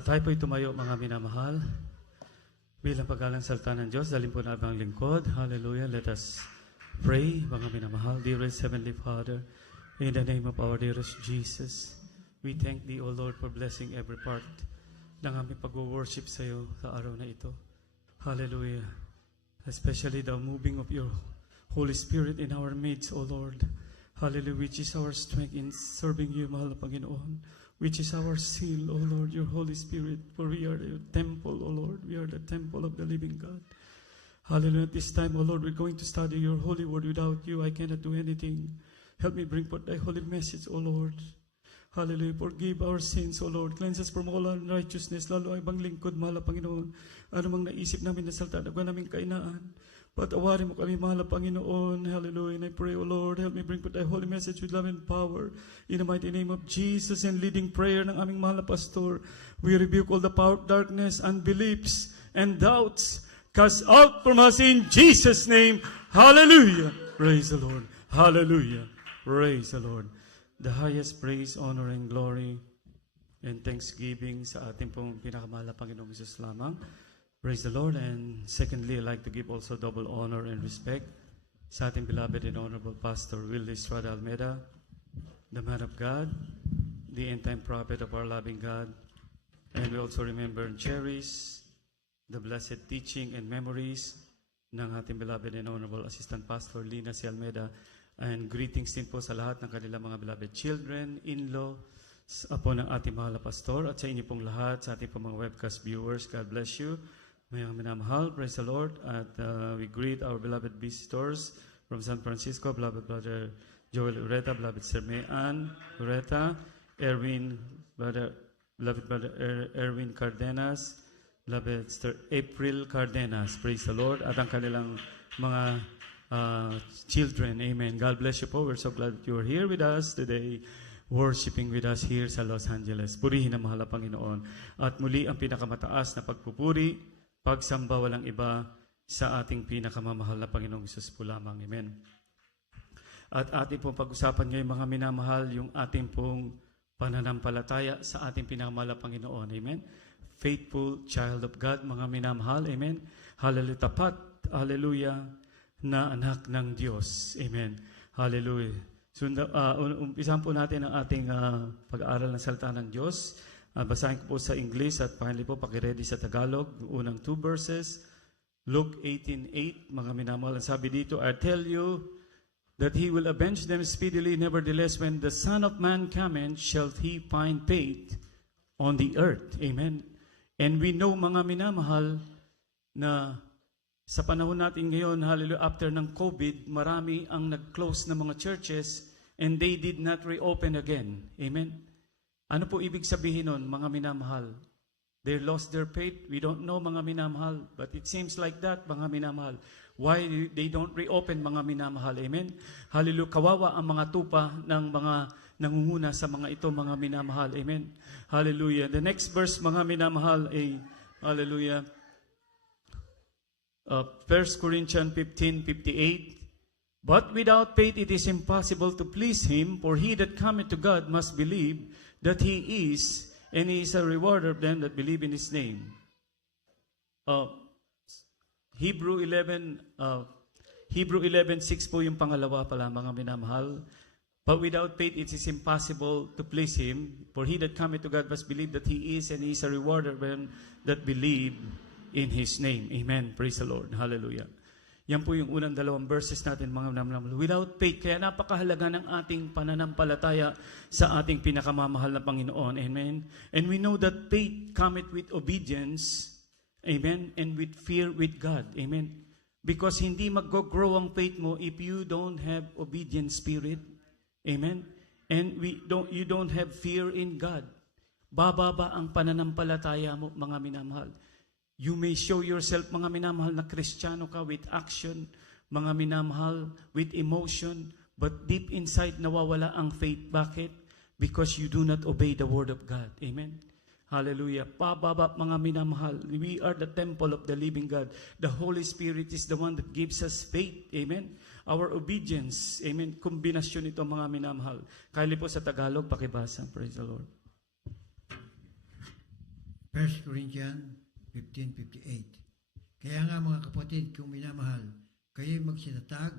Tayo po'y tumayo, mga minamahal. Bilang paggalang salita ng Diyos, dalhin po namin ang lingkod. Hallelujah. Let us pray, mga minamahal. Dearest Heavenly Father, in the name of our dearest Jesus, we thank Thee, O Lord, for blessing every part ng aming pag-worship sa iyo sa araw na ito. Hallelujah. Especially the moving of your Holy Spirit in our midst, O Lord. Hallelujah, which is our strength in serving you, mahal na Panginoon. Which is our seal, O Lord, your Holy Spirit. For we are your temple, O Lord. We are the temple of the living God. Hallelujah. At this time, O Lord, we're going to study your holy word. Without you, I cannot do anything. Help me bring forth thy holy message, O Lord. Hallelujah. Forgive our sins, O Lord. Cleanse us from all unrighteousness. Lalo ang ibang lingkod, mahal na Panginoon. Ano mang naisip namin na salita, nagwa namin kainaan. Patawarin mo kami, mahal na Panginoon. Hallelujah. And I pray, O Lord, help me bring forth thy holy message with love and power. In the mighty name of Jesus, and leading prayer ng aming mahal na pastor, we rebuke all the power of darkness, unbeliefs, and doubts. Cast out from us in Jesus' name. Hallelujah. Praise the Lord. Hallelujah. Praise the Lord. The highest praise, honor, and glory, and thanksgiving sa ating pong pinakamahal na Panginoong Jesus lamang. Praise the Lord. And secondly, I'd like to give also double honor and respect sa ating beloved and honorable Pastor Willie Estrada Almeida, the man of God, the end-time prophet of our loving God. And we also remember and cherish the blessed teaching and memories ng ating beloved and honorable Assistant Pastor Lina C. Almeida. And greetings din po sa lahat ng kanilang mga beloved children, in-law, apo ng ating mahal na pastor, at sa inyo pong lahat, sa ating pong mga webcast viewers. God bless you. Mga minamahal, praise the Lord. At we greet our beloved visitors from San Francisco, beloved Brother Joel Ureta, beloved Sir Mayan Ureta, beloved Brother Erwin Cardenas, beloved Sister April Cardenas, praise the Lord, at ang kanilang mga children, amen. God bless you po. We're so glad that you are here with us today, worshiping with us here sa Los Angeles. Purihin ang mahal na Panginoon. At muli ang pinakamataas na pagpupuri, pagsamba walang iba sa ating pinakamamahal na Panginoong Hesus po lamang. Amen. At ating pong pag-usapan ngayon, mga minamahal, yung ating pong pananampalataya sa ating pinakamamahal na Panginoon. Amen. Faithful child of God, mga minamahal. Amen. Hallelujah. Tapat, hallelujah, na anak ng Diyos. Amen. Hallelujah. So, umpisan po natin ang ating pag-aaral ng salita ng Diyos. Basahin ko po sa English at finally po pakiready sa Tagalog. Unang 2 verses. Luke 18:8, mga minamahal. Ang sabi dito, I tell you that He will avenge them speedily. Nevertheless, when the Son of Man cometh, shall He find faith on the earth. Amen. And we know, mga minamahal, na sa panahon natin ngayon, hallelujah, after ng COVID, marami ang nag-close na mga churches and they did not reopen again. Amen. Ano po ibig sabihin nun, mga minamahal? They lost their faith? We don't know, mga minamahal. But it seems like that, mga minamahal. Why they don't reopen, mga minamahal? Amen? Hallelujah. Kawawa ang mga tupa ng mga nangunguna sa mga ito, mga minamahal. Amen? Hallelujah. The next verse, mga minamahal, ay, hallelujah, 1 Corinthians 15:58. But without faith it is impossible to please Him, for he that cometh to God must believe that He is, and He is a rewarder of them that believe in His name. Hebrew 11:6 po yung pangalawa pala, mga minamahal. But without faith it is impossible to please Him, for he that cometh to God must believe that He is, and He is a rewarder of them that believe in His name. Amen. Praise the Lord. Hallelujah. Yan po yung unang dalawang verses natin, mga minamahal. Without faith, kaya napakahalaga ng ating pananampalataya sa ating pinakamamahal na Panginoon. Amen. And we know that faith cometh with obedience, amen, and with fear with God. Amen. Because hindi mag-grow ang faith mo if you don't have obedient spirit. Amen. And you don't have fear in God. Bababa ang pananampalataya mo, mga minamahal. You may show yourself, mga minamahal, na Kristiyano ka with action, mga minamahal, with emotion, but deep inside nawawala ang faith. Bakit? Because you do not obey the Word of God. Amen? Hallelujah. Pababa, mga minamahal. We are the temple of the living God. The Holy Spirit is the one that gives us faith. Amen? Our obedience. Amen? Kombinasyon ito, mga minamahal. Kaya po sa Tagalog, pakibasa. Praise the Lord. 1 Corinthians 15:58. Kaya nga mga kapatid kong minamahal, kayo'y magsinatag,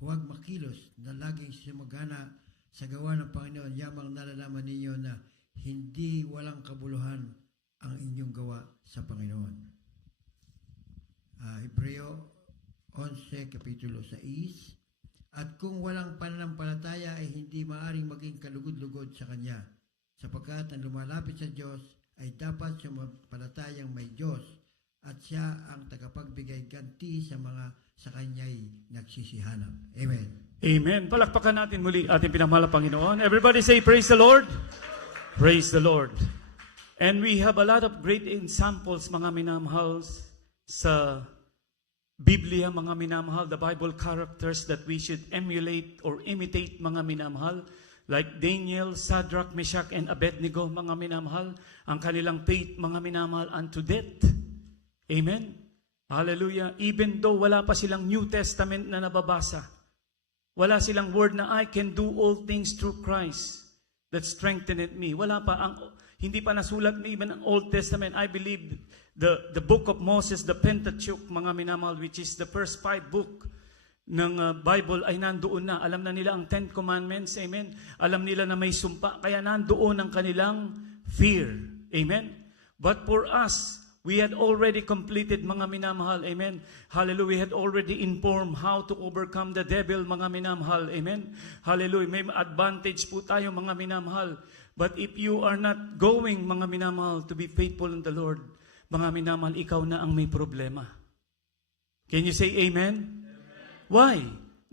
huwag makilos na laging sumagana sa gawa ng Panginoon, yamang nalalaman ninyo na hindi walang kabuluhan ang inyong gawa sa Panginoon. Hebreo 11, Kapitulo 6. At kung walang pananampalataya ay hindi maaring maging kalugod-lugod sa Kanya, sapagkat ang lumalapit sa Diyos ay dapat sumampalatayang may Diyos at Siya ang tagapagbigay ganti sa mga sa Kanya'y nagsisihanap. Amen. Amen. Palakpakan natin muli ating pinamahal na Panginoon. Everybody say, praise the Lord. Praise the Lord. And we have a lot of great examples, mga minamahal, sa Biblia, mga minamahal, the Bible characters that we should emulate or imitate, mga minamahal, like Daniel, Shadrach, Meshach, and Abednego, mga minamahal, ang kanilang faith, mga minamahal, unto death. Amen? Hallelujah. Even though wala pa silang New Testament na nababasa, wala silang word na I can do all things through Christ that strengthened me. Wala pa, hindi pa nasulat even ang Old Testament. I believe the book of Moses, the Pentateuch, mga minamahal, which is the first 5 book ng Bible, ay nandoon na. Alam na nila ang 10 Commandments, amen? Alam nila na may sumpa, kaya nandoon ang kanilang fear, amen? But for us, we had already completed, mga minamahal, amen? Hallelujah, we had already informed how to overcome the devil, mga minamahal, amen? Hallelujah, may advantage po tayo, mga minamahal. But if you are not going, mga minamahal, to be faithful in the Lord, mga minamahal, ikaw na ang may problema. Can you say amen? Why?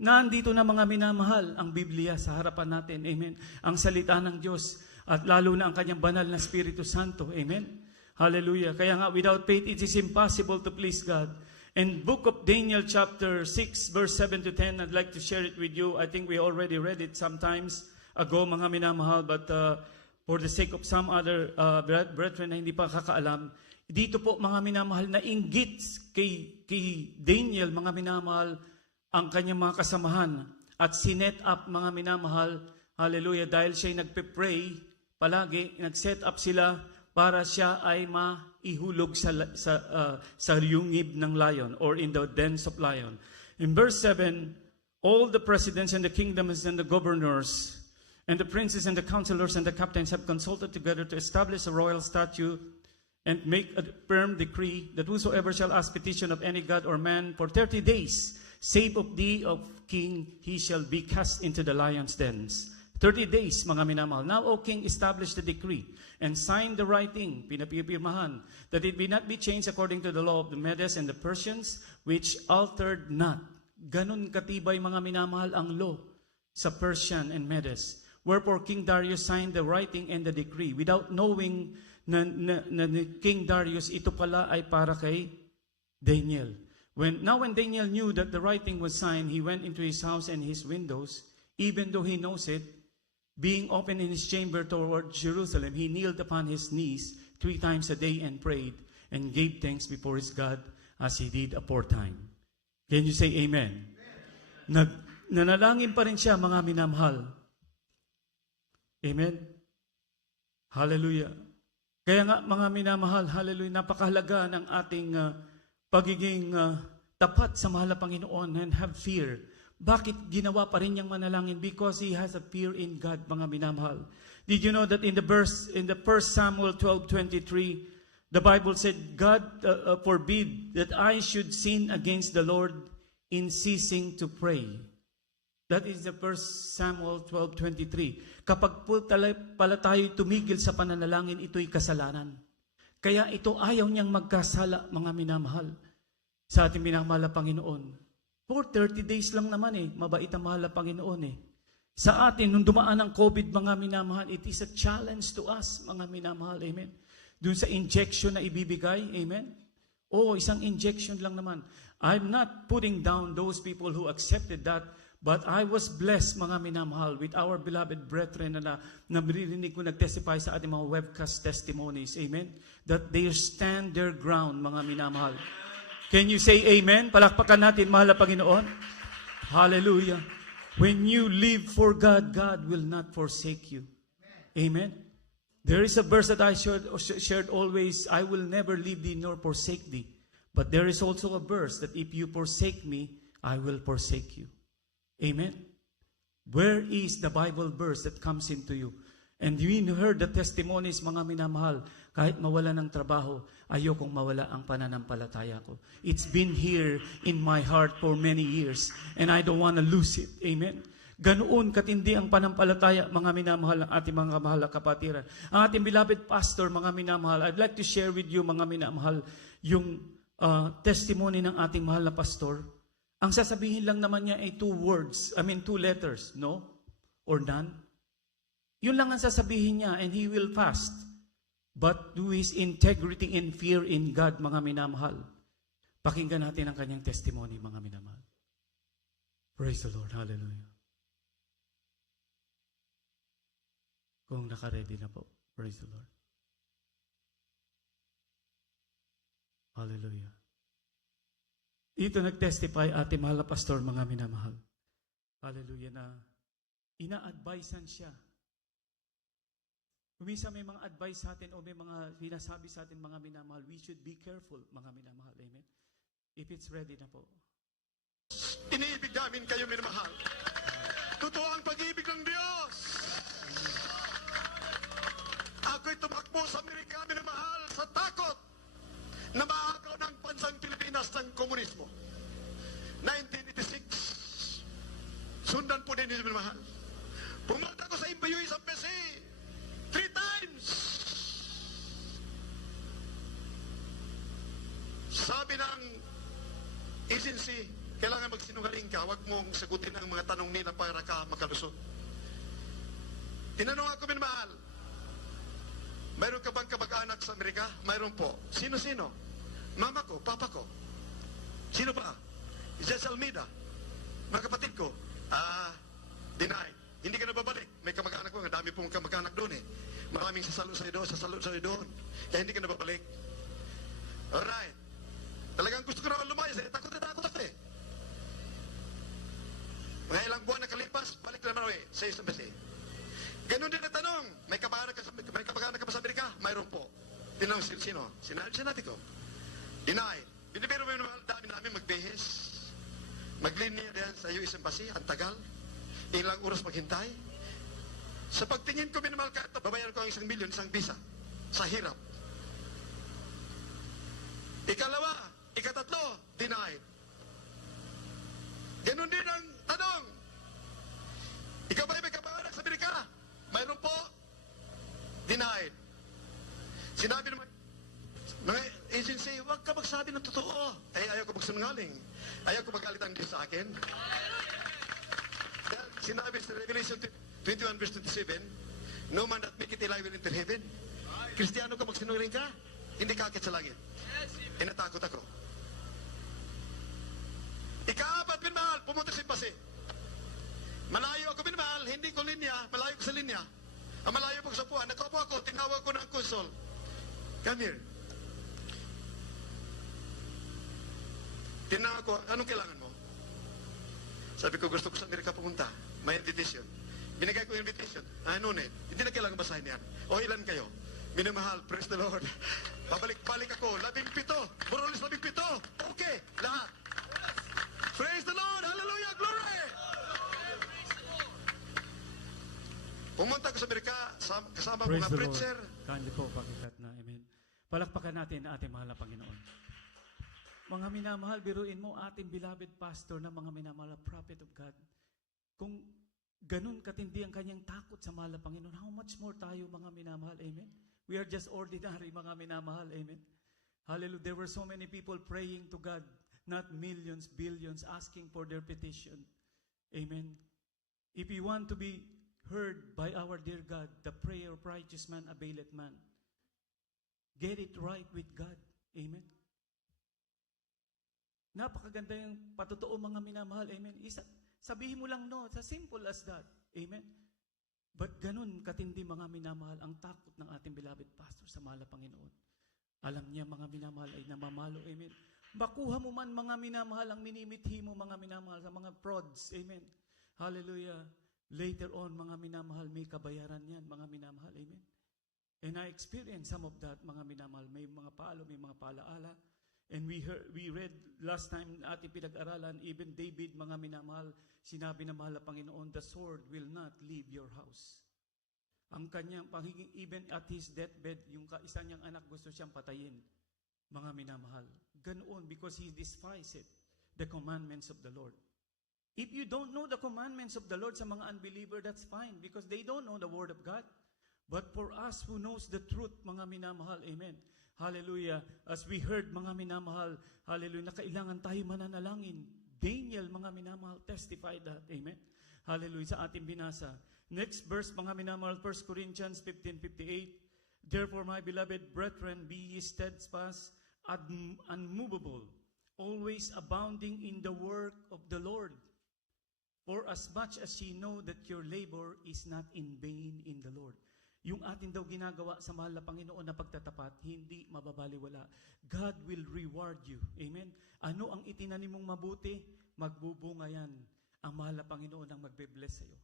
Nandito na, mga minamahal, ang Biblia sa harapan natin. Amen. Ang salita ng Diyos at lalo na ang kanyang banal na Espiritu Santo. Amen. Hallelujah. Kaya nga, without faith, it is impossible to please God. In book of Daniel chapter 6, verse 7 to 10, I'd like to share it with you. I think we already read it sometimes ago, mga minamahal, but for the sake of some other brethren na hindi pa kakaalam, dito po, mga minamahal, na inggit kay Daniel, mga minamahal, ang kanyang mga kasamahan at sinet up, mga minamahal, hallelujah, dahil siya'y nagpe-pray palagi, nag-set up sila para siya ay maihulog sa yungib ng lion or in the dens of lion. In verse 7, all the presidents and the kingdoms and the governors and the princes and the counselors and the captains have consulted together to establish a royal statute and make a firm decree that whosoever shall ask petition of any god or man for 30 days, save of thee of king, he shall be cast into the lion's dens. 30 days, mga minamahal. Now, O king, establish the decree and sign the writing, pinapipirmahan, that it be not be changed according to the law of the Medes and the Persians, which altered not. Ganun katibay, mga minamahal, ang law sa Persian and Medes. Wherefore, King Darius signed the writing and the decree without knowing na King Darius, ito pala ay para kay Daniel. When Daniel knew that the writing was signed, he went into his house and his windows, even though he knows it, being open in his chamber toward Jerusalem, he kneeled upon his knees 3 times a day and prayed and gave thanks before his God as he did aforetime. Can you say amen? Nanalangin pa rin siya, mga minamahal. Amen? Hallelujah. Kaya nga, mga minamahal, hallelujah, napakahalaga ng ating pagiging tapat sa mahal na Panginoon and have fear. Bakit ginawa pa rin niyang manalangin? Because he has a fear in God, mga minamahal. Did you know that in the 1 Samuel 12:23, the Bible said, God forbid that I should sin against the Lord in ceasing to pray. That is the 1 Samuel 12:23. Kapag po pala tayo tumigil sa pananalangin, ito'y kasalanan. Kaya ito ayaw niyang magkasala, mga minamahal, sa ating minamahal na Panginoon. For 30 days lang naman mabait ang mahal na Panginoon Sa atin, nung dumaan ang COVID, mga minamahal, it is a challenge to us, mga minamahal, amen. Doon sa injection na ibibigay, amen. Isang injection lang naman. I'm not putting down those people who accepted that, but I was blessed, mga minamahal, with our beloved brethren na naririnig ko nag-testify sa ating mga webcast testimonies, amen, that they stand their ground, mga minamahal. Can you say amen? Palakpakan natin, mahal na Panginoon. Hallelujah. When you live for God, God will not forsake you. Amen? There is a verse that I shared always, I will never leave thee nor forsake thee. But there is also a verse that if you forsake me, I will forsake you. Amen? Where is the Bible verse that comes into you? And we heard the testimonies, mga minamahal, kahit mawala ng trabaho, ayokong mawala ang pananampalataya ko. It's been here in my heart for many years, and I don't want to lose it. Amen? Ganoon katindi ang panampalataya, mga minamahal, ng ating mga mahal na kapatiran. Ang ating beloved pastor, mga minamahal, I'd like to share with you, mga minamahal, yung testimony ng ating mahal na pastor. Ang sasabihin lang naman niya ay 2 letters, no? Or none. Yun lang ang sasabihin niya, and he will fast. But do his integrity and fear in God, mga minamahal. Pakinggan natin ang kanyang testimony, mga minamahal. Praise the Lord. Hallelujah. Kung naka-ready na po. Praise the Lord. Hallelujah. Ito nag-testify ating mahal na pastor, mga minamahal. Hallelujah, na ina-advisean siya. Kumisa may mga advice sa atin o may mga sinasabi sa atin, mga minamahal, we should be careful, mga minamahal. Amen? If it's ready na po. Iniibig namin kayo, minamahal. Totoo ang pag-ibig ng Diyos. Ako'y tumakbo sa Amerika, minamahal, sa takot na maakaw ng bansang Pilipinas ng komunismo. 1986, sundan po din nila, minamahal. Pumunta ko sa Imbayuy, sa Pesi, 3 times. Sabi ng agency, kailangan magsinungaling ka, huwag mong sagutin ang mga tanong nila para ka makalusot. Tinanong ako, minamahal, mayroon ka bang kamag-anak sa Amerika? Mayroon po. Sino-sino? Mama ko, papa ko. Sino pa? Jess Almeida. Mga kapatid ko. Deny. Hindi ka na babalik. May kamag-anak ko. Ang dami pong kamag-anak doon eh. Maraming sasalo sa'yo doon. Kaya hindi ka na babalik. Alright. Talagang gusto ko naman lumayas eh. Takot ako eh. Mga ilang buwan na kalipas, balik na naman eh. Sa isang besi. Ganon din na tanong, may kamag-anak ka ba sa Amerika? Mayroon po. Tinanong sino? Sinabi ko. Deny. Binibiro mo yung dami namin magbihis. Maglinya diyan sa US Embassy, ang tagal. Ilang oras maghintay. Sa pagtingin ko, minimal ka ito, babayaran ko ang 1 milyon, isang visa. Sa hirap. Ikalawa, ikatatlo, denied. Ganon din ang tanong. Ikaw ba may kamag-anak sa Amerika? Mayroon po. Denied. Sinabi naman, mga agency, huwag ka magsabi ng totoo. Ayaw ko magsinungaling. Ayaw ko magalit ang Diyos sa akin. Sinabi sa Revelation 21 verse 27, no man that make it alive will enter heaven. Kristiyano ka, magsinungaling ka, hindi ka akit sa langit. Inatakot ako. Ika-4, minamahal, pumunta sa Pasi. Malayo ako, minamahal, hindi ko linya, malayo ko sa linya. Ang malayo po sa puwan, nakaupo ako, tinawag ko ng konsul. Come here. Tinawag ko, anong kailangan mo? Sabi ko, gusto ko sa Amerika pumunta. May invitation. Binigay ko yung invitation. Ano eh? Hindi na kailangan basahin yan. O ilan kayo? Minamahal, praise the Lord. Pabalik-balik ako, 17. Burolis 17. Okay, lahat. Praise the Lord, hallelujah, glory! Pumunta ko sa Amerika, kasama Praise mga the preacher. Lord. Kandi po, pakikat na. Amen. Palakpakan natin ang ating mahal na Panginoon. Mga minamahal, biruin mo ating beloved pastor na mga minamahal, prophet of God. Kung ganun katindi ang kanyang takot sa mahal na Panginoon, how much more tayo mga minamahal? Amen. We are just ordinary mga minamahal. Amen. Hallelujah. There were so many people praying to God, not millions, billions, asking for their petition. Amen. If you want to be heard by our dear God, the prayer of righteous man availeth man. Get it right with God. Amen. Napakaganda yung patotoo mga minamahal. Amen. Sabihin mo lang no, as simple as that. Amen. But ganun katindi mga minamahal ang takot ng ating beloved pastor sa mahal na Panginoon. Alam niya mga minamahal ay namamalo. Amen. Makuha mo man mga minamahal ang minimithi mo mga minamahal sa mga prods. Amen. Hallelujah. Later on mga minamahal may kabayaran yan mga minamahal. Amen. And I experienced some of that, mga minamahal. May mga palo, may mga paalaala. And we read last time ating pinag-aralan, even David, mga minamahal, sinabi na mahal na Panginoon, the sword will not leave your house. Ang kanyang pagiging, even at his deathbed, yung isa niyang anak gusto siyang patayin, mga minamahal. Ganoon, because he despised it, the commandments of the Lord. If you don't know the commandments of the Lord sa mga unbeliever, that's fine, because they don't know the Word of God. But for us who knows the truth, mga minamahal, amen. Hallelujah. As we heard, mga minamahal, hallelujah, na kailangan tayo mananalangin. Daniel, mga minamahal, testified that, amen. Hallelujah, sa ating binasa. Next verse, mga minamahal, 1 Corinthians 15:58. Therefore, my beloved brethren, be ye steadfast, unmovable, always abounding in the work of the Lord. For as much as ye know that your labor is not in vain in the Lord. Yung atin daw ginagawa sa mahal na Panginoon na pagtatapat, hindi mababaliwala. God will reward you. Amen? Ano ang itinanim mong mabuti? Magbubunga yan. Ang mahal na Panginoon ang magbe-bless sa'yo.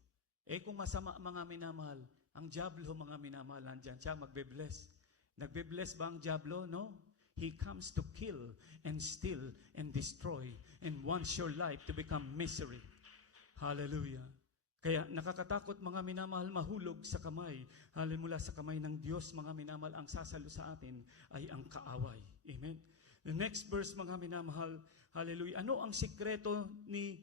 Kung masama mga minamahal, ang diablo mga minamahal, nandyan siya magbe-bless. Nagbe-bless ba ang diablo? No. He comes to kill and steal and destroy and wants your life to become misery. Hallelujah. Kaya nakakatakot mga minamahal mahulog sa kamay. Mula sa kamay ng Diyos, mga minamahal, ang sasalo sa atin ay ang kaaway. Amen. The next verse, mga minamahal, hallelujah. Ano ang sikreto ni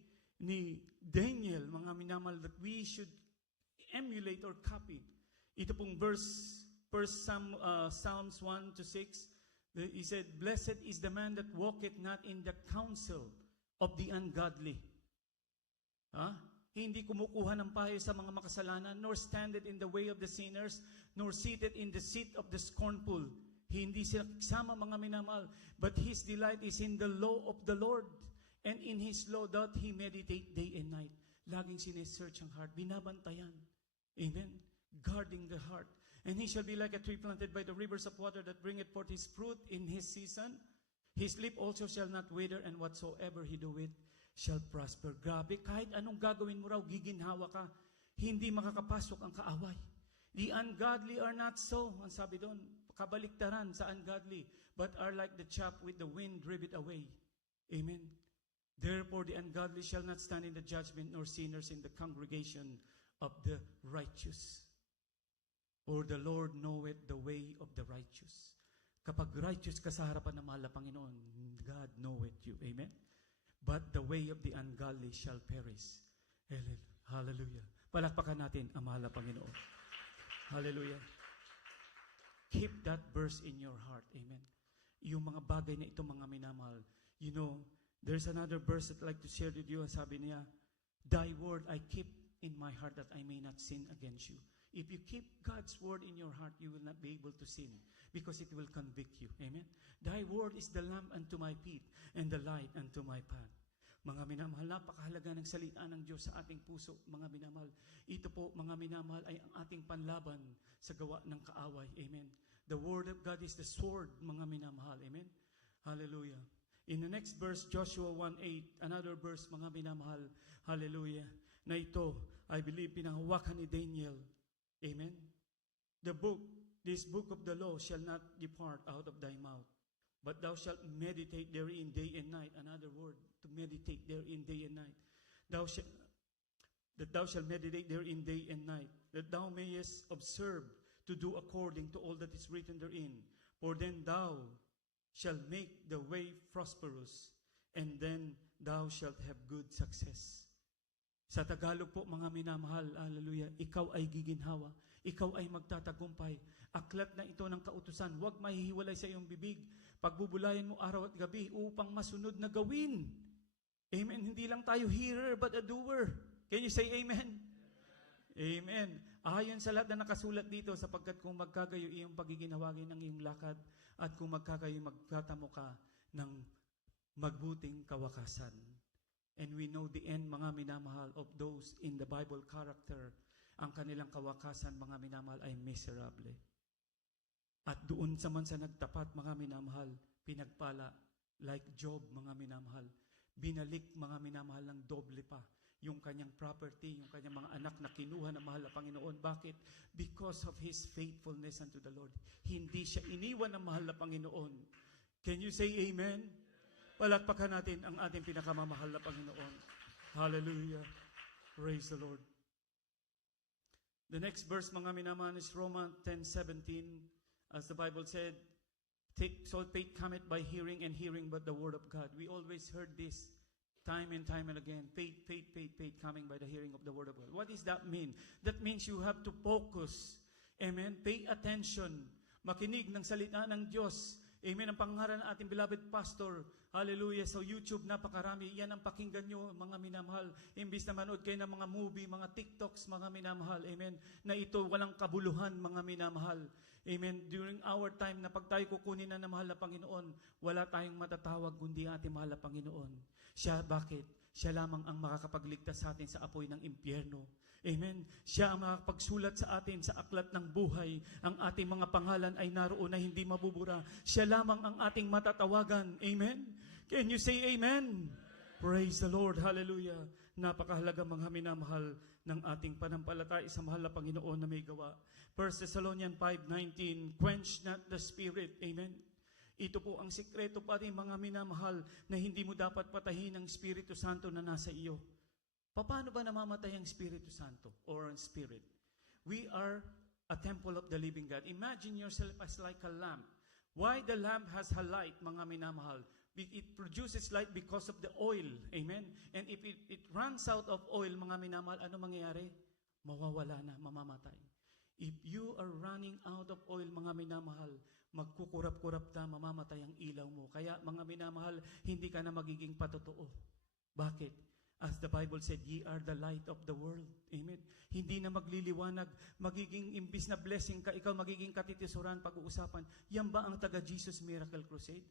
Daniel, mga minamahal, that we should emulate or copy? Ito pong verse, Psalms 1-6, he said, blessed is the man that walketh not in the counsel of the ungodly. Hindi kumukuha ng payo sa mga makasalanan, nor standeth in the way of the sinners, nor seated in the seat of the scornful. Hindi sila kasama, mga minamahal, but his delight is in the law of the Lord, and in his law doth he meditate day and night. Laging sinesearch ang heart, binabantayan. Amen? Guarding the heart. And he shall be like a tree planted by the rivers of water that bringeth forth his fruit in his season. His leaf also shall not wither, and whatsoever he doeth shall prosper. Grabe, kahit anong gagawin mo raw, giginhawa ka. Hindi makakapasok ang kaaway. The ungodly are not so. Ang sabi doon, kabaliktaran sa ungodly, but are like the chaff with the wind driven away. Amen. Therefore, the ungodly shall not stand in the judgment, nor sinners in the congregation of the righteous. For the Lord knoweth the way of the righteous. Kapag righteous ka sa harapan ng mahal na Panginoon, God knoweth you. Amen. But the way of the ungodly shall perish. Hallelujah. Palakpakan natin ang mahal na Panginoon. Hallelujah. Keep that verse in your heart. Amen. Yung mga bagay na ito, mga minamahal. You know, there's another verse that I'd like to share with you. Sabi niya, thy word I keep in my heart that I may not sin against you. If you keep God's word in your heart, you will not be able to sin because it will convict you. Amen? Thy word is the lamp unto my feet and the light unto my path. Mga minamahal, napakahalaga ng salita ng Diyos sa ating puso, mga minamahal. Ito po, mga minamahal, ay ang ating panlaban sa gawa ng kaaway. Amen? The word of God is the sword, mga minamahal. Amen? Hallelujah. In the next verse, Joshua 1:8, another verse, mga minamahal, hallelujah, na ito, I believe, pinahawakan ni Daniel. Amen? This book of the law shall not depart out of thy mouth, but thou shalt meditate therein day and night. Another word, to meditate therein day and night. That thou shalt meditate therein day and night, that thou mayest observe to do according to all that is written therein. For then thou shalt make the way prosperous, and then thou shalt have good success. Sa Tagalog po, mga minamahal, hallelujah, ikaw ay giginhawa, ikaw ay magtatagumpay. Aklat na ito ng kautusan, huwag mahihiwalay sa iyong bibig. Pagbubulayan mo araw at gabi upang masunod na gawin. Amen. Hindi lang tayo hearer, but a doer. Can you say amen? Amen. Ayon sa lahat na nakasulat dito, sapagkat kung magkagayo iyong pagiginawagin ng iyong lakad, at kung magkagayo magkatamo ka ng magbuting kawakasan. And we know the end, mga minamahal, of those in the Bible character. Ang kanilang kawakasan, mga minamahal, ay miserable. At doon naman sa nagtapat, mga minamahal, pinagpala, like Job, mga minamahal, binalik, mga minamahal, ng doble pa yung kanyang property, yung kanyang mga anak na kinuha ng mahal na Panginoon. Bakit? Because of His faithfulness unto the Lord. Hindi siya iniwan ng mahal na Panginoon. Can you say amen? Palakpakan natin ang ating pinakamamahal na Panginoon. Hallelujah. Praise the Lord. The next verse, mga minamahal, is Romans 10:17. As the Bible said, so faith cometh by hearing, and hearing by the word of God. We always heard this time and time and again. Faith, faith, faith, faith, coming by the hearing of the word of God. What does that mean? That means you have to focus. Amen? Pay attention. Makinig ng salita ng Diyos. Amen. Ang pangalan ng ating beloved pastor. Hallelujah. Sa YouTube, napakarami. Yan ang pakinggan nyo, mga minamahal. Imbis na manood kayo ng mga movie, mga TikToks, mga minamahal. Amen. Na ito, walang kabuluhan, mga minamahal. Amen. During our time, na pag tayo kukunin na ng mahal na Panginoon, wala tayong matatawag kundi ating mahal na Panginoon. Siya, bakit? Siya lamang ang makakapagligtas sa atin sa apoy ng impyerno. Amen. Siya ang makakapagsulat sa atin sa aklat ng buhay. Ang ating mga pangalan ay naroon na hindi mabubura. Siya lamang ang ating matatawagan. Amen. Can you say amen? Praise the Lord. Hallelujah. Napakahalaga, mga minamahal, ng ating panampalataya sa mahal na Panginoon na may gawa. 1 Thessalonians 5:19, quench not the spirit. Amen. Ito po ang sikreto pa rin, mga minamahal, na hindi mo dapat patahin ang Espiritu Santo na nasa iyo. Paano ba namamatay ang Espiritu Santo or ang Spirit? We are a temple of the living God. Imagine yourself as like a lamp. Why the lamp has a light, mga minamahal? It produces light because of the oil. Amen? And if it runs out of oil, mga minamahal, ano mangyayari? Mawawala na, mamamatay. If you are running out of oil, mga minamahal, magkukurap-kurap na, mamamatay ang ilaw mo. Kaya, mga minamahal, hindi ka na magiging patotoo. Bakit? As the Bible said, ye are the light of the world. Amen. Hindi na magliliwanag, magiging imbis na blessing ka, ikaw magiging katitisuran, pag-uusapan. Yan ba ang taga-Jesus Miracle Crusade?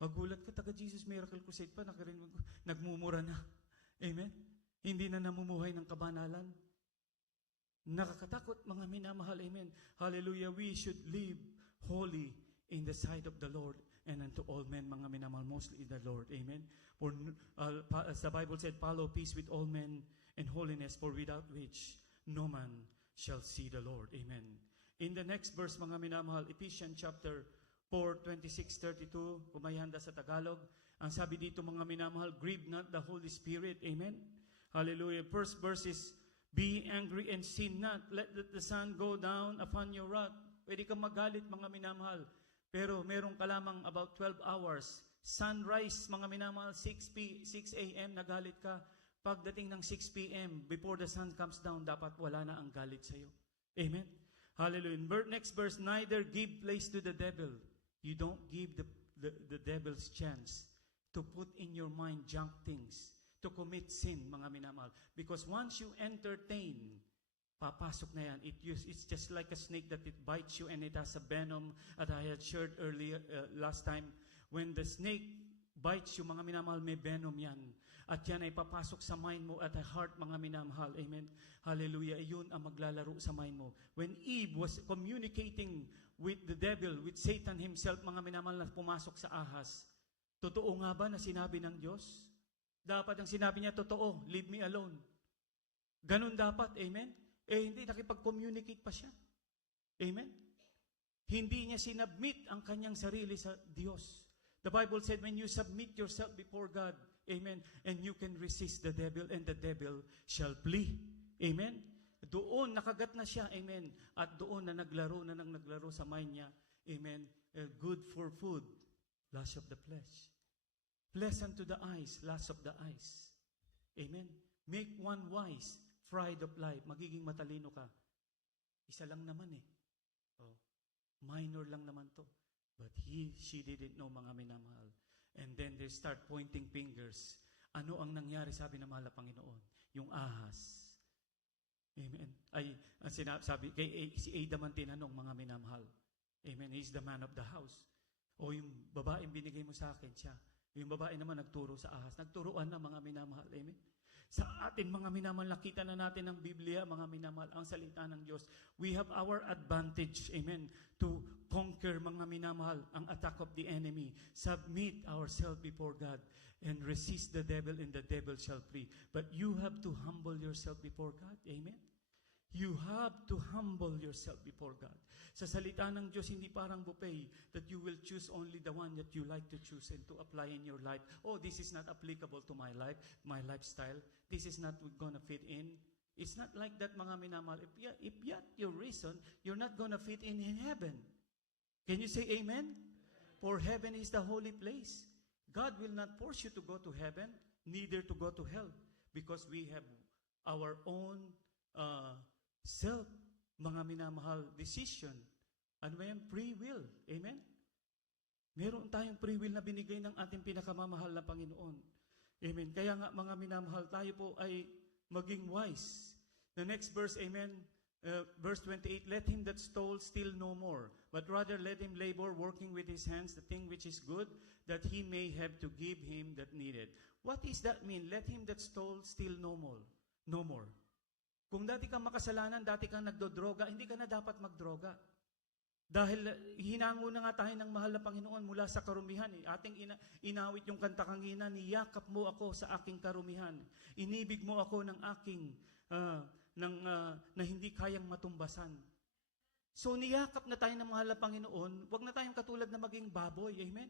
Magulat ka, taga-Jesus Miracle Crusade pa, nagmumura na. Amen. Hindi na namumuhay ng kabanalan. Nakakatakot, mga minamahal. Amen. Hallelujah. We should live holy in the sight of the Lord and unto all men, mga minamahal, mostly the Lord. Amen. For as the Bible said, follow peace with all men and holiness, for without which no man shall see the Lord. Amen. In the next verse, mga minamahal, Ephesians chapter 4, 26-32, kung may handa sa Tagalog, ang sabi dito, mga minamahal, grieve not the Holy Spirit. Amen. Hallelujah. First verse is, be angry and sin not. Let the sun go down upon your wrath. Pwede kang magalit, mga minamahal. Pero meron ka lamang about 12 hours. Sunrise, mga minamahal, 6 a.m. nagalit ka. Pagdating ng 6 p.m., before the sun comes down, dapat wala na ang galit sa iyo. Amen? Hallelujah. Next verse, neither give place to the devil. You don't give the devil's chance to put in your mind junk things, to commit sin, mga minamahal. Because once you entertain, papasok na yan. It's just like a snake that it bites you and it has a venom. At I had shared earlier, last time, when the snake bites you, mga minamahal, may venom yan. At yan ay papasok sa mind mo at heart, mga minamahal. Amen. Hallelujah. Yun ang maglalaro sa mind mo. When Eve was communicating with the devil, with Satan himself, mga minamahal, na pumasok sa ahas, totoo nga ba na sinabi ng Diyos? Dapat ang sinabi niya, totoo, leave me alone. Ganun dapat, amen? Hindi, nakipag-communicate pa siya. Amen? Hindi niya sinubmit ang kanyang sarili sa Diyos. The Bible said, when you submit yourself before God, amen, and you can resist the devil, and the devil shall flee. Amen? Doon, nakagat na siya, amen, at doon na naglaro sa mind niya, amen, good for food, lust of the flesh. Pleasant to the eyes, lust of the eyes. Amen? Make one wise, pride of life. Magiging matalino ka. Isa lang naman minor lang naman to. But she didn't know, mga minamahal. And then they start pointing fingers. Ano ang nangyari, sabi ng mahal na Panginoon? Yung ahas. Amen. Ang sabi, si Adam ang tinanong, mga minamahal. Amen. He's the man of the house. O yung babaeng binigay mo sa akin, siya. Yung babae naman nagturo sa ahas. Nagturuan na, mga minamahal. Amen. Sa atin, mga minamahal, nakita na natin ng Biblia, mga minamahal, ang salita ng Diyos. We have our advantage, amen, to conquer, mga minamahal, ang attack of the enemy. Submit ourselves before God and resist the devil, and the devil shall flee. But you have to humble yourself before God, amen? You have to humble yourself before God. Sa salita ng Diyos, hindi parang buffet that you will choose only the one that you like to choose and to apply in your life. Oh, this is not applicable to my life, my lifestyle. This is not gonna fit in. It's not like that, mga minamahal. If that your reason, you're not gonna fit in heaven. Can you say amen? For heaven is the holy place. God will not force you to go to heaven, neither to go to hell, because we have our own self, mga minamahal, decision. Ano ba yan? Free will. Amen? Meron tayong free will na binigay ng ating pinakamamahal na Panginoon. Amen? Kaya nga, mga minamahal, tayo po ay maging wise. The next verse, amen, verse 28, let him that stole steal no more, but rather let him labor, working with his hands the thing which is good, that he may have to give him that needed. What does that mean? Let him that stole steal no more. No more. Kung dati kang makasalanan, dati kang nagdodroga, hindi ka na dapat magdroga. Dahil hinango na nga tayo ng mahal na Panginoon mula sa karumihan. Ating inawit yung kanta kanina, niyakap mo ako sa aking karumihan. Inibig mo ako ng aking, na hindi kayang matumbasan. So niyakap na tayo ng mahal na Panginoon, wag na tayong katulad na maging baboy. Amen?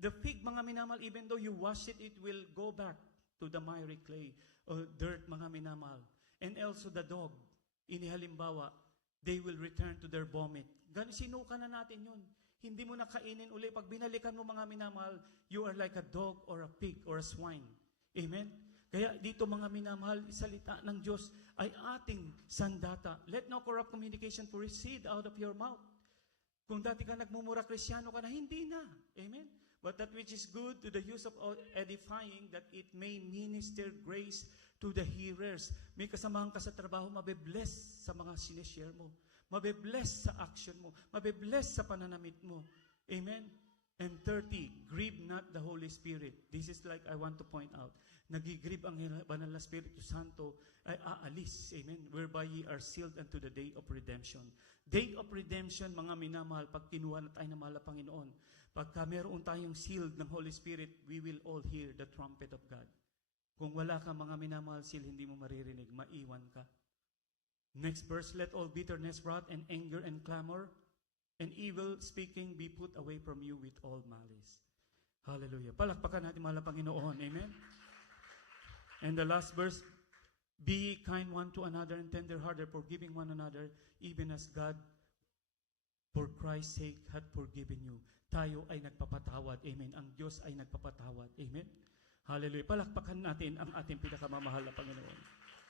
The fig, mga minamahal, even though you wash it, it will go back to the miry clay or dirt, mga minamahal. And also the dog, inihalimbawa, they will return to their vomit. Sinuka na natin yun. Hindi mo na kainin uli. Pag binalikan mo, mga minamahal, you are like a dog or a pig or a swine. Amen? Kaya dito, mga minamahal, salita ng Diyos ay ating sandata. Let no corrupt communication proceed out of your mouth. Kung dati ka nagmumura Krisyano ka na, hindi na. Amen? But that which is good to the use of edifying, that it may minister grace to the hearers. May kasamahan ka sa trabaho, mabibless sa mga sinishare mo. Mabibless sa action mo. Mabibless sa pananamit mo. Amen? And 30, grieve not the Holy Spirit. This is like I want to point out. Nagigrieve ang Banal na Espiritu Santo ay aalis. Amen? Whereby ye are sealed unto the day of redemption. Day of redemption, mga minamahal, pag kinuha na tayo ng mahal na Panginoon, pagka meron tayong sealed ng Holy Spirit, we will all hear the trumpet of God. Kung wala ka, mga minamahal, seal, hindi mo maririnig, maiwan ka. Next verse, let all bitterness, wrath, and anger, and clamor, and evil speaking be put away from you with all malice. Hallelujah. Palakpakan natin, mahal na Panginoon. Amen? And the last verse, be kind one to another and tender-hearted, forgiving one another, even as God, for Christ's sake, hath forgiven you. Tayo ay nagpapatawad. Amen. Ang Diyos ay nagpapatawad. Amen. Hallelujah. Palakpakan natin ang ating pinakamamahal na Panginoon.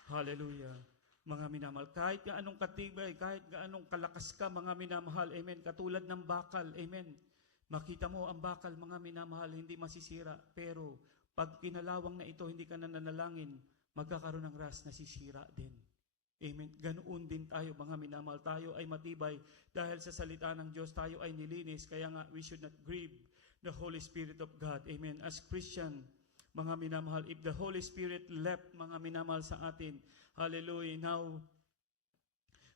Hallelujah. Mga minamahal, kahit gaanong katibay, kahit gaanong kalakas ka, mga minamahal, amen, katulad ng bakal, amen. Makita mo ang bakal, mga minamahal, hindi masisira, pero pag kinalawang na ito, hindi ka na nanalangin, magkakaroon ng ras na sisira din. Amen. Ganoon din tayo, mga minamahal, tayo ay matibay dahil sa salita ng Diyos, tayo ay nilinis, kaya nga we should not grieve the Holy Spirit of God. Amen. As Christian, mga minamahal, if the Holy Spirit left, mga minamahal, sa atin, hallelujah, now,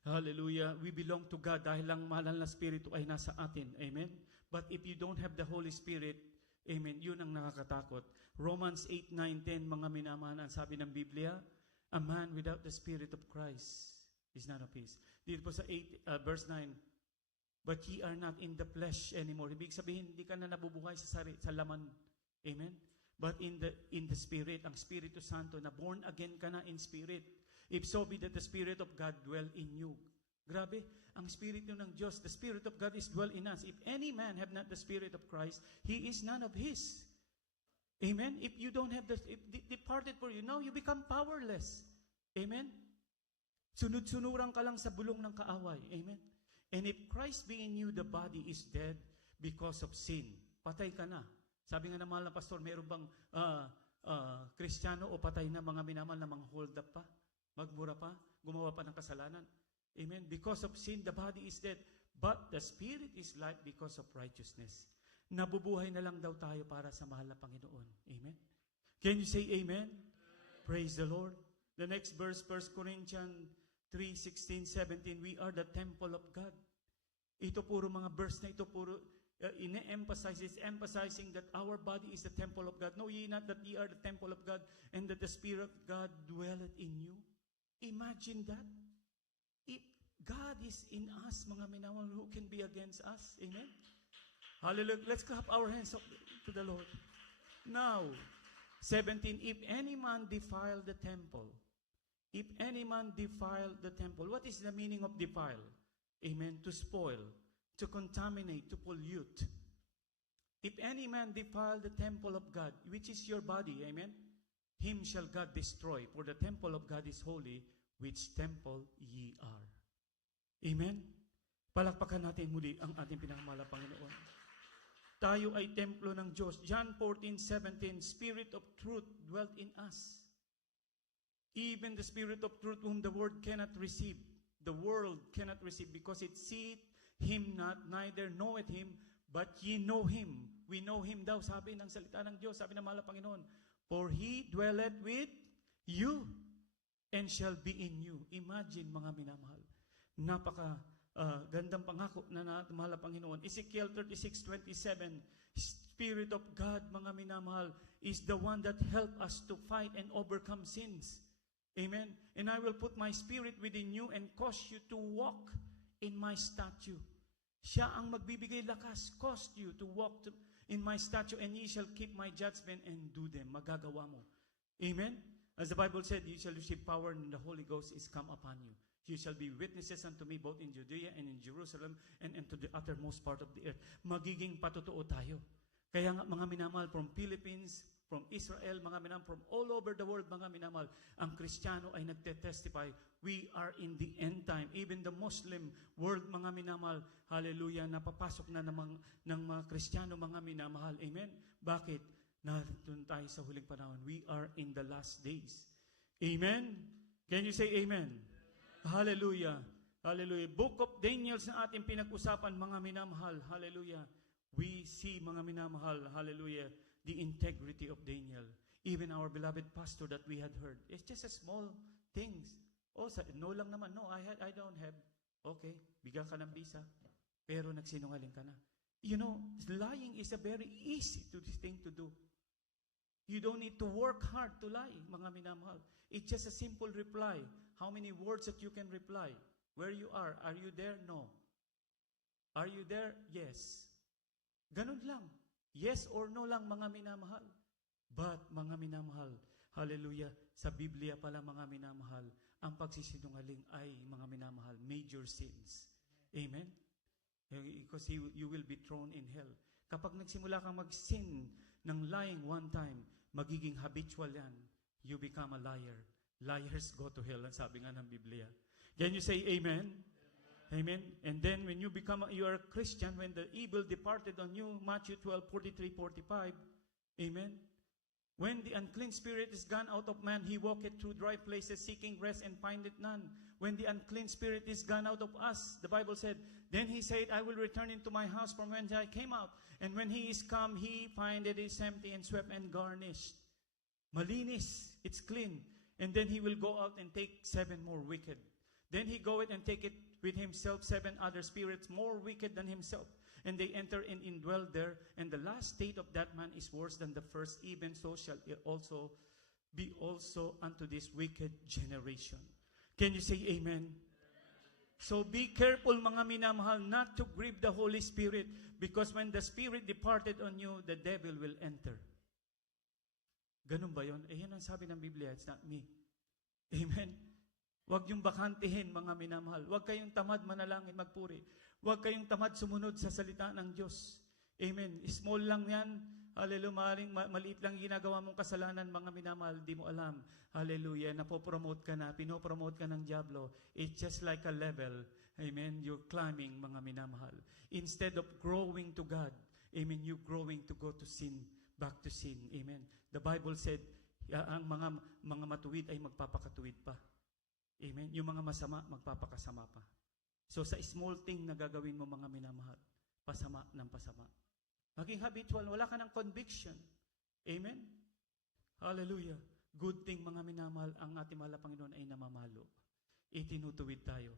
hallelujah, we belong to God dahil lang mahal na Spiritu ay nasa atin. Amen? But if you don't have the Holy Spirit, amen, yun ang nakakatakot. Romans 8, 9, 10, mga minamahal, ang sabi ng Biblia, a man without the Spirit of Christ is none of his. Dito po sa 8, verse 9, but ye are not in the flesh anymore. Ibig sabihin, hindi ka na nabubuhay sa laman. Amen? But in the Spirit, ang Espiritu Santo, na born again ka na in Spirit. If so be that the Spirit of God dwell in you. Grabe, ang Espiritu ng Diyos, the Spirit of God is dwell in us. If any man have not the Spirit of Christ, he is none of his. Amen? If you don't have if departed for you, now you become powerless. Amen? Sunod-sunuran ka lang sa bulong ng kaaway. Amen? And if Christ be in you, the body is dead because of sin. Patay ka na. Sabi nga ng mahal na pastor, meron bang Kristiyano o patay na mga minamahal na mga hold up pa? Magmura pa? Gumawa pa ng kasalanan? Amen? Because of sin, the body is dead. But the spirit is life because of righteousness. Nabubuhay na lang daw tayo para sa mahal na Panginoon. Amen? Can you say amen? Praise the Lord. The next verse, 1 Corinthians 3:16, 17, we are the temple of God. Ito puro mga verse na ito puro is emphasizing that our body is the temple of God. Know ye not that ye are the temple of God and that the Spirit of God dwelleth in you? Imagine that. If God is in us, mga minamahal, who can be against us? Amen? Hallelujah. Let's clap our hands to the Lord. Now, 17, if any man defile the temple, if any man defile the temple, what is the meaning of defile? Amen. To spoil, to contaminate, to pollute. If any man defile the temple of God, which is your body, amen, him shall God destroy, for the temple of God is holy, which temple ye are. Amen? Palakpakan natin muli ang ating pinakamalang Panginoon. Tayo ay templo ng Diyos. John 14:17, Spirit of truth dwelt in us. Even the Spirit of truth whom the world cannot receive. The world cannot receive because it seeth Him not, neither knoweth Him, but ye know Him. We know Him daw, sabi ng salita ng Diyos, sabi ng mahal na Panginoon. For He dwelleth with you and shall be in you. Imagine, mga minamahal. Napaka gandang pangako na mahal na Panginoon. Ezekiel 36:27, Spirit of God, mga minamahal, is the one that help us to fight and overcome sins. Amen. And I will put my spirit within you and cause you to walk in my statute. Siya ang magbibigay lakas, cause you to walk in my statute, and ye shall keep my judgment and do them. Magagawa mo. Amen. As the Bible said, you shall receive power and the Holy Ghost is come upon you. You shall be witnesses unto me both in Judea and in Jerusalem and to the uttermost part of the earth. Magiging patotoo tayo. Kaya nga, mga minamahal, from Philippines, from Israel, mga minamahal, from all over the world, mga minamahal, ang Kristiyano ay nagte-testify, we are in the end time. Even the Muslim world, mga minamahal, hallelujah, napapasok na ng mga Kristiyano, mga minamahal. Amen? Bakit? Narito tayo sa huling panahon. We are in the last days. Amen? Can you say amen? Hallelujah. Hallelujah. Book of Daniel na ating pinag-usapan, mga minamahal. Hallelujah. We see, mga minamahal, hallelujah, the integrity of Daniel. Even our beloved pastor that we had heard. It's just a small things. Oh, no lang naman. No, I don't have. Okay, bigyan ka ng visa. Pero nagsinungaling ka na. You know, lying is a very easy thing to do. You don't need to work hard to lie, mga minamahal. It's just a simple reply. How many words that you can reply? Where you are? Are you there? No. Are you there? Yes. Ganun lang. Yes or no lang, mga minamahal. But, mga minamahal, hallelujah, sa Biblia pala, mga minamahal, ang pagsisinungaling ay, mga minamahal, major sins. Amen? Because you will be thrown in hell. Kapag nagsimula kang mag-sin ng lying one time, magiging habitual yan. You become a liar. Liars go to hell, ang sabi nga ng Biblia. Can you say amen? Amen. And then when you are a Christian, when the evil departed on you, Matthew 12:43-45, amen. When the unclean spirit is gone out of man, he walketh through dry places, seeking rest, and findeth none. When the unclean spirit is gone out of us, the Bible said, then he said, I will return into my house from whence I came out. And when he is come, he findeth it is empty and swept and garnished. Malinis, it's clean. And then he will go out and take 7 more wicked. Then he goeth and taketh with himself 7 other spirits more wicked than himself. And they enter and indwell there. And the last state of that man is worse than the first. Even so shall it also be also unto this wicked generation. Can you say amen? So be careful, mga minamahal, not to grieve the Holy Spirit. Because when the Spirit departed on you, the devil will enter. Ganun ba yun? Eh, yan ang sabi ng Biblia. It's not me. Amen? Huwag yung bakantihin, mga minamahal. Huwag kayong tamad manalangin, magpuri. Huwag kayong tamad sumunod sa salita ng Diyos. Amen. Small lang yan. Hallelujah. Maliit lang ginagawa mong kasalanan, mga minamahal. Di mo alam. Hallelujah. Napopromote ka na. Pinopromote ka ng diablo. It's just like a level. Amen. You're climbing, mga minamahal. Instead of growing to God, amen, you're growing to go to sin. Back to sin. Amen. The Bible said, ang mga matuwid ay magpapakatuwid pa. Amen. Yung mga masama, magpapakasama pa. So sa small thing na gagawin mo, mga minamahal, pasama ng pasama. Maging habitual, wala ka ng conviction. Amen. Hallelujah. Good thing, mga minamahal, ang ating mahal na Panginoon ay namamalo. Itinutuwid tayo.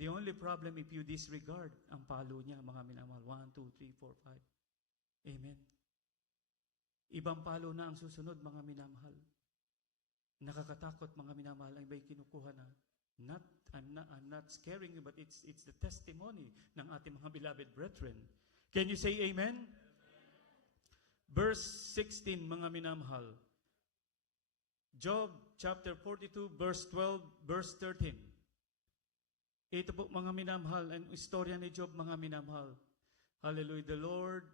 The only problem if you disregard ang palo niya, mga minamahal. 1, 2, 3, 4, 5. Amen. Ibang palo na ang susunod, mga minamahal. Nakakatakot, mga minamahal, ang iba'y kinukuha na. I'm not scaring you, but it's the testimony ng ating mga beloved brethren. Can you say amen? Verse 16, mga minamahal. Job chapter 42, verse 12, verse 13. Ito po, mga minamahal, ang istorya ni Job, mga minamahal. Hallelujah.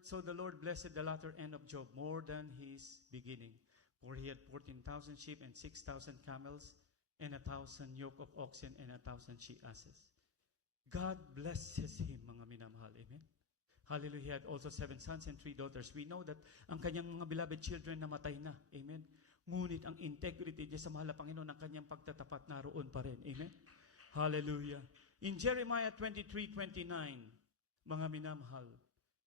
So the Lord blessed the latter end of Job more than his beginning. For he had 14,000 sheep and 6,000 camels and 1,000 yoke of oxen and 1,000 she-asses. God blesses him, mga minamahal. Amen. Hallelujah. He had also 7 sons and 3 daughters. We know that ang kanyang mga beloved children namatay na. Amen. Ngunit ang integrity niya sa mahal na Panginoon, ang kanyang pagtatapat naroon pa rin. Amen. Hallelujah. In Jeremiah 23:29, mga minamahal,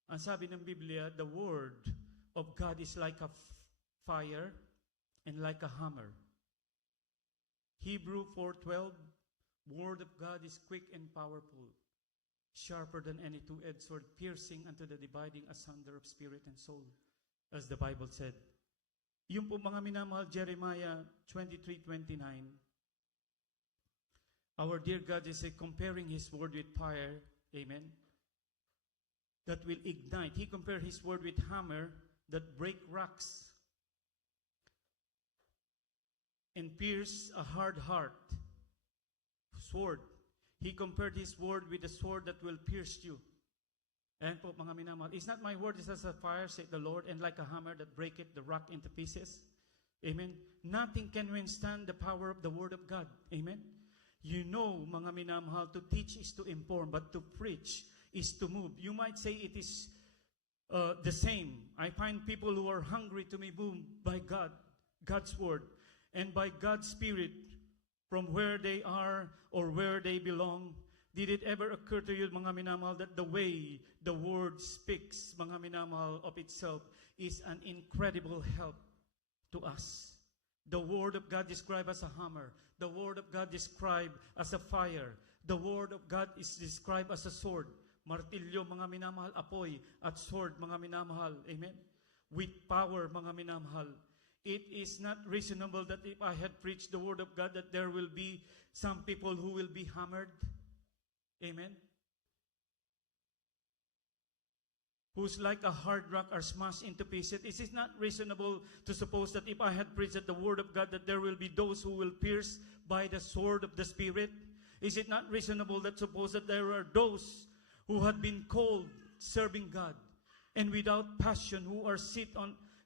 ang sabi ng Biblia, the word of God is like a fire and like a hammer. Hebrew 4:12, word of God is quick and powerful, sharper than any two-edged sword, piercing unto the dividing asunder of spirit and soul, as the Bible said. Yung po, mga minamahal, Jeremiah 23:29, our dear God is comparing His word with fire, amen, that will ignite. He compared His word with hammer that break rocks and pierce a hard heart. Sword. He compared His word with a sword that will pierce you. Ayan po, mga minamahal. Is not my word is as a fire, said the Lord, and like a hammer that breaketh the rock into pieces? Amen. Nothing can withstand the power of the word of God. Amen. You know, mga minamahal, to teach is to inform, but to preach is to move. You might say it is the same. I find people who are hungry to be moved by God, God's word, and by God's Spirit from where they are or where they belong. Did it ever occur to you, mga minamahal, that the way the word speaks, mga minamahal, of itself is an incredible help to us? The word of God described as a hammer. The word of God described as a fire. The word of God is described as a sword. Martilyo, mga minamahal, apoy, at sword, mga minamahal. Amen? With power, mga minamahal. It is not reasonable that if I had preached the word of God, that there will be some people who will be hammered. Amen? Who's like a hard rock are smashed into pieces. It is not reasonable to suppose that if I had preached the word of God, that there will be those who will pierce by the sword of the Spirit. Is it not reasonable that suppose that there are those who had been called serving God and without passion who are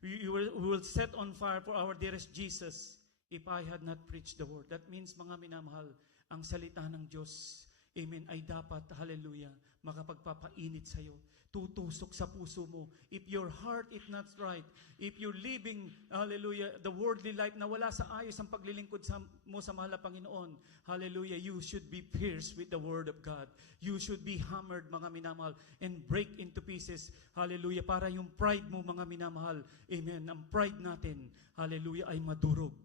who will set on fire for our dearest Jesus if I had not preached the word? That means, mga minamahal, ang salita ng Diyos, amen, ay dapat, hallelujah, makapagpapainit sa'yo, tutusok sa puso mo. If your heart is not right, if you're living, hallelujah, the worldly life na wala sa ayos ang paglilingkod mo sa mahal na Panginoon, hallelujah, you should be pierced with the word of God. You should be hammered, mga minamahal, and break into pieces, hallelujah, para yung pride mo, mga minamahal, amen, ang pride natin, hallelujah, ay madurog.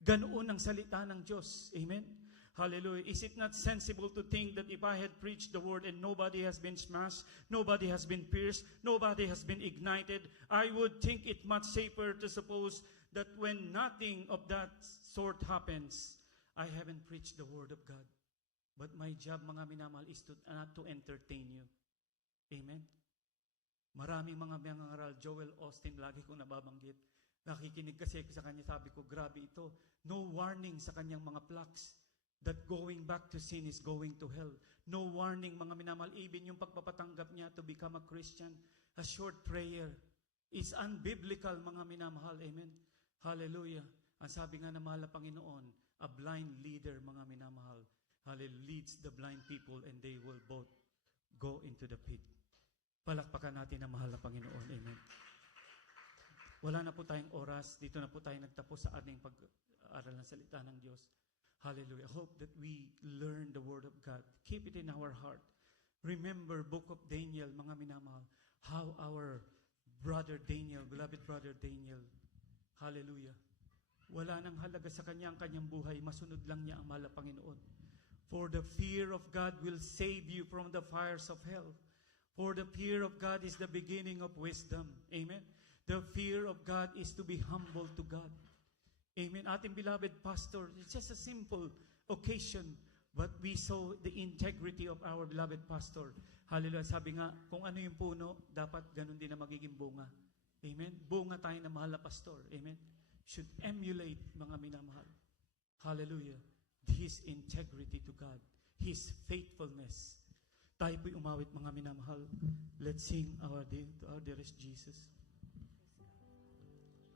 Ganoon ang salita ng Diyos, amen. Hallelujah. Is it not sensible to think that if I had preached the word and nobody has been smashed, nobody has been pierced, nobody has been ignited, I would think it much safer to suppose that when nothing of that sort happens, I haven't preached the word of God. But my job, mga minamahal, is not to entertain you. Amen? Maraming mga mangangaral, Joel Austin, lagi kong nababanggit. Nakikinig kasi sa kanya, sabi ko, grabe ito. No warning sa kanyang mga plaques that going back to sin is going to hell. No warning, mga minamahal, even yung pagpapatanggap niya to become a Christian, a short prayer, is unbiblical, mga minamahal. Amen? Hallelujah. Ang sabi nga na mahal na Panginoon, a blind leader, mga minamahal, hallelujah, leads the blind people and they will both go into the pit. Palakpakan natin ang mahal na Panginoon. Amen. Wala na po tayong oras. Dito na po tayo nagtapos sa ating pag-aaral ng salita ng Diyos. Hallelujah. I hope that we learn the word of God. Keep it in our heart. Remember, book of Daniel, mga minamahal, how our brother Daniel, beloved brother Daniel, hallelujah, Wala nang halaga sa kanya ang kanyang buhay, masunod lang niya ang mahal na Panginoon. For the fear of God will save you from the fires of hell. For the fear of God is the beginning of wisdom. Amen? The fear of God is to be humble to God. Amen. Ating beloved pastor, it's just a simple occasion, but we saw the integrity of our beloved pastor. Hallelujah. Sabi nga, kung ano yung puno, dapat ganun din na magiging bunga. Amen. Bunga tayo na mahal na pastor. Amen. Should emulate, mga minamahal. Hallelujah. His integrity to God. His faithfulness. Tayo po'y umawit, mga minamahal. Let's sing our dearest Jesus.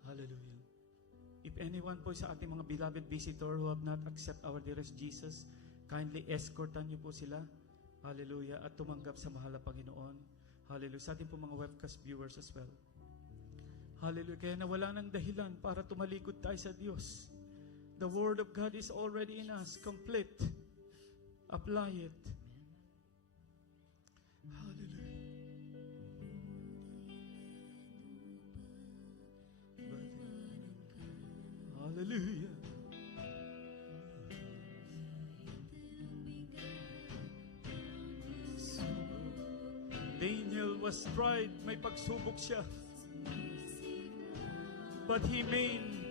Hallelujah. If anyone po sa ating mga beloved visitor who have not accept our dearest Jesus, kindly escortan niyo po sila. Hallelujah. At tumanggap sa mahal na Panginoon. Hallelujah. Sa ating po mga webcast viewers as well. Hallelujah. Kaya nawala ng dahilan para tumalikod tayo sa Diyos. The Word of God is already in us. Complete. Apply it. Hallelujah. Hallelujah. Daniel was tried, may pagsubok siya. But he remained